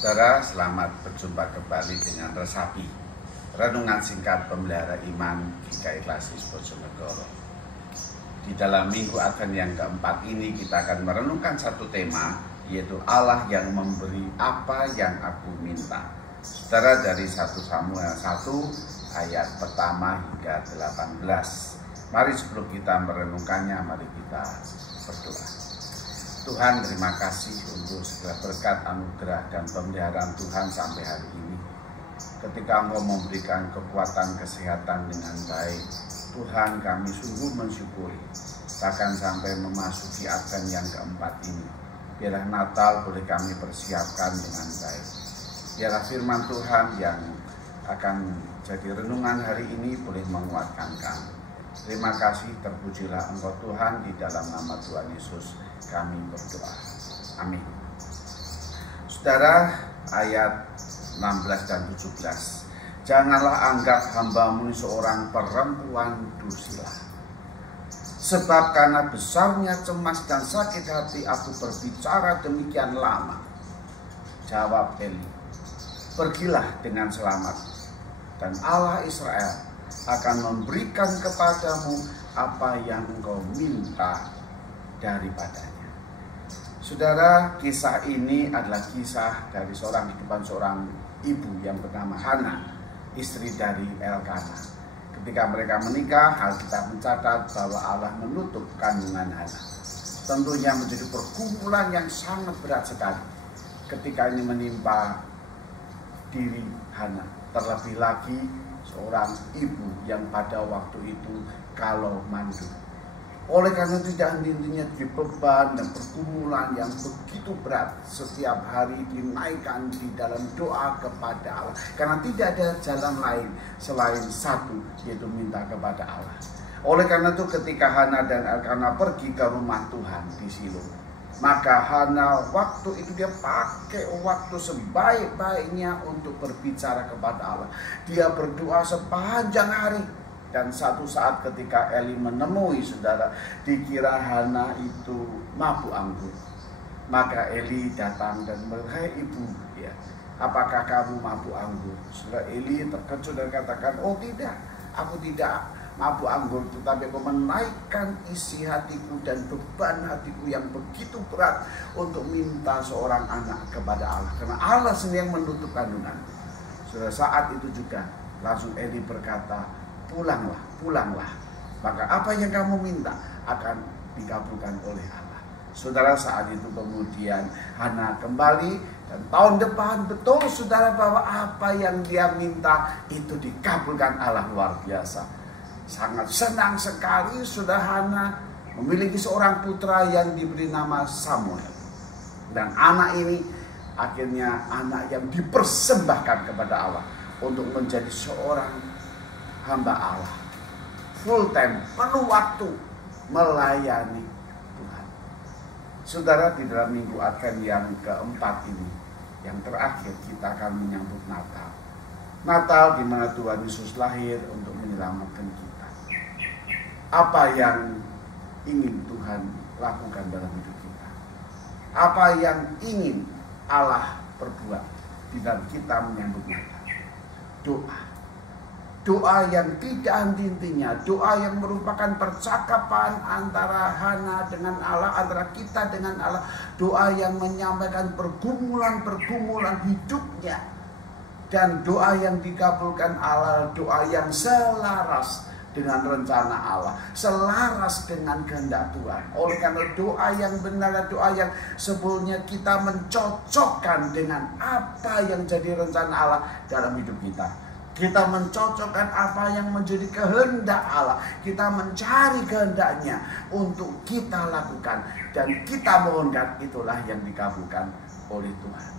Saudara, selamat berjumpa kembali dengan Resapi, renungan singkat pemelihara iman GKI Klasis Bojonegoro. Di dalam minggu Advent yang keempat ini kita akan merenungkan satu tema, yaitu Allah yang memberi apa yang aku minta. Saudara, dari 1 Samuel 1 ayat pertama hingga 18. Mari sebelum kita merenungkannya, mari kita berdoa. Tuhan, terima kasih untuk segala berkat, anugerah, dan pemeliharaan Tuhan sampai hari ini. Ketika Engkau memberikan kekuatan, kesehatan dengan baik, Tuhan, kami sungguh mensyukuri. Bahkan sampai memasuki Advent yang keempat ini, biarlah Natal boleh kami persiapkan dengan baik. Biarlah firman Tuhan yang akan jadi renungan hari ini boleh menguatkan kami. Terima kasih, terpujilah Engkau Tuhan, di dalam nama Tuhan Yesus kami berdoa. Amin. Saudara, ayat 16 dan 17. Janganlah anggap hamba-Mu ini seorang perempuan dursila. Sebab karena besarnya cemas dan sakit hati aku berbicara demikian lama. Jawab Eli, pergilah dengan selamat, dan Allah Israel akan memberikan kepadamu apa yang engkau minta daripadanya. Saudara, kisah ini adalah kisah dari kehidupan seorang ibu yang bernama Hana, istri dari Elkana. Ketika mereka menikah, Alkitab mencatat bahwa Allah menutup kandungan Hana. Tentunya menjadi pergumulan yang sangat berat sekali ketika ini menimpa diri Hana. Terlebih lagi seorang ibu yang pada waktu itu kalau mandul. Oleh karena itu intinya beban dan pergumulan yang begitu berat setiap hari dinaikkan di dalam doa kepada Allah. Karena tidak ada jalan lain selain satu, yaitu minta kepada Allah. Oleh karena itu ketika Hana dan Elkana pergi ke rumah Tuhan di Shilo, maka Hana waktu itu dia pakai waktu sebaik-baiknya untuk berbicara kepada Allah. Dia berdoa sepanjang hari. Dan satu saat ketika Eli menemui saudara, dikira Hana itu mabuk anggur. Maka Eli datang dan "Hai ibu, ya, apakah kamu mabuk anggur?" Saudara, Eli terkejut dan katakan, "Oh tidak, aku tidak mabuk anggur, tetapi aku menaikkan isi hatiku dan beban hatiku yang begitu berat untuk minta seorang anak kepada Allah. Karena Allah sendiri yang menutup kandungan." Saudara, saat itu juga langsung Eli berkata, Pulanglah. Maka apa yang kamu minta akan dikabulkan oleh Allah. Saudara, saat itu kemudian Hana kembali, dan tahun depan betul saudara bahwa apa yang dia minta itu dikabulkan Allah. Luar biasa. Sangat senang sekali saudara Hana memiliki seorang putra yang diberi nama Samuel. Dan anak ini akhirnya anak yang dipersembahkan kepada Allah untuk menjadi seorang hamba Allah, full time, penuh waktu melayani Tuhan. Saudara, di dalam minggu Advent yang keempat ini, yang terakhir, kita akan menyambut Natal. Natal di mana Tuhan Yesus lahir untuk menyelamatkan kita. Apa yang ingin Tuhan lakukan dalam hidup kita? Apa yang ingin Allah perbuat di dalam kita menyambut Natal? Doa yang tidak henti-hentinya, doa yang merupakan percakapan antara Hana dengan Allah, antara kita dengan Allah, doa yang menyampaikan pergumulan hidupnya, dan doa yang dikabulkan Allah, doa yang selaras dengan rencana Allah, selaras dengan kehendak Tuhan. Oleh karena doa yang benar, doa yang sebelumnya kita mencocokkan dengan apa yang jadi rencana Allah dalam hidup kita. Kita mencocokkan apa yang menjadi kehendak Allah. Kita mencari kehendaknya untuk kita lakukan. Dan kita mohonkan, itulah yang dikabulkan oleh Tuhan.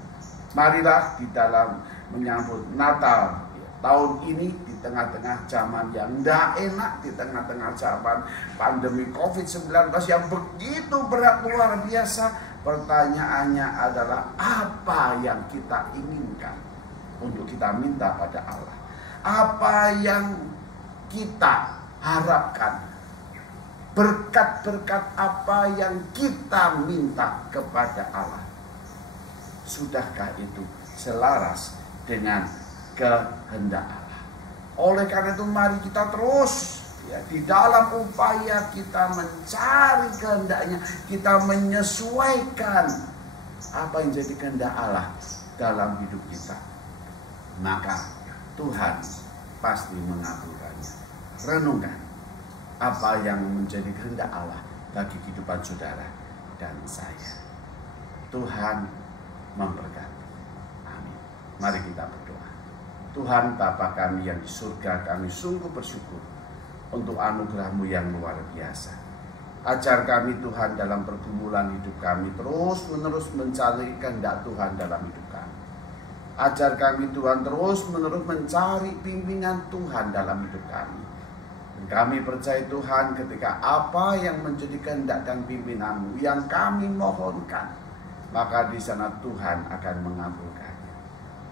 Marilah di dalam menyambut Natal tahun ini, di tengah-tengah zaman yang tidak enak, di tengah-tengah zaman pandemi COVID-19 yang begitu berat, luar biasa. Pertanyaannya adalah, apa yang kita inginkan untuk kita minta pada Allah? Apa yang kita harapkan? Berkat-berkat apa yang kita minta kepada Allah? Sudahkah itu selaras dengan kehendak Allah. Oleh karena itu mari kita terus di dalam upaya kita mencari kehendaknya, kita menyesuaikan apa yang jadi kehendak Allah dalam hidup kita, maka Tuhan pasti mengabulkannya. Renungkan apa yang menjadi kehendak Allah bagi kehidupan saudara dan saya. Tuhan memberkati. Amin. Mari kita berdoa. Tuhan Bapa kami yang di surga, kami sungguh bersyukur untuk anugerah-Mu yang luar biasa. Ajar kami Tuhan dalam pergumulan hidup kami terus-menerus mencari kehendak Tuhan dalam hidup kami. Ajar kami Tuhan terus-menerus mencari bimbingan Tuhan dalam hidup kami. Dan kami percaya Tuhan ketika apa yang menjadi kehendak dan pimpinan-Mu yang kami mohonkan, maka di sana Tuhan akan mengabulkannya.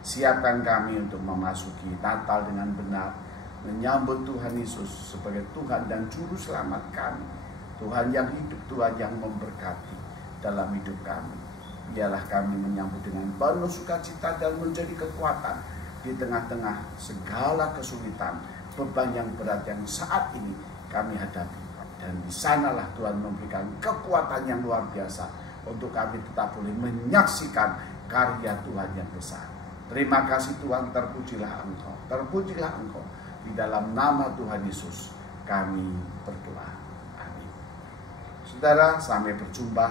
Siapkan kami untuk memasuki Natal dengan benar, menyambut Tuhan Yesus sebagai Tuhan dan Juru Selamat kami. Tuhan yang hidup, Tuhan yang memberkati dalam hidup kami. Biarlah kami menyambut dengan penuh sukacita dan menjadi kekuatan di tengah-tengah segala kesulitan, beban yang berat yang saat ini kami hadapi. Dan di sanalah Tuhan memberikan kekuatan yang luar biasa untuk kami tetap boleh menyaksikan karya Tuhan yang besar. Terima kasih Tuhan, terpujilah Engkau, terpujilah Engkau. Di dalam nama Tuhan Yesus kami berdoa. Amin. Saudara, sampai berjumpa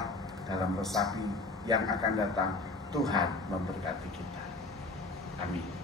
dalam resapi yang akan datang. Tuhan memberkati kita. Amin.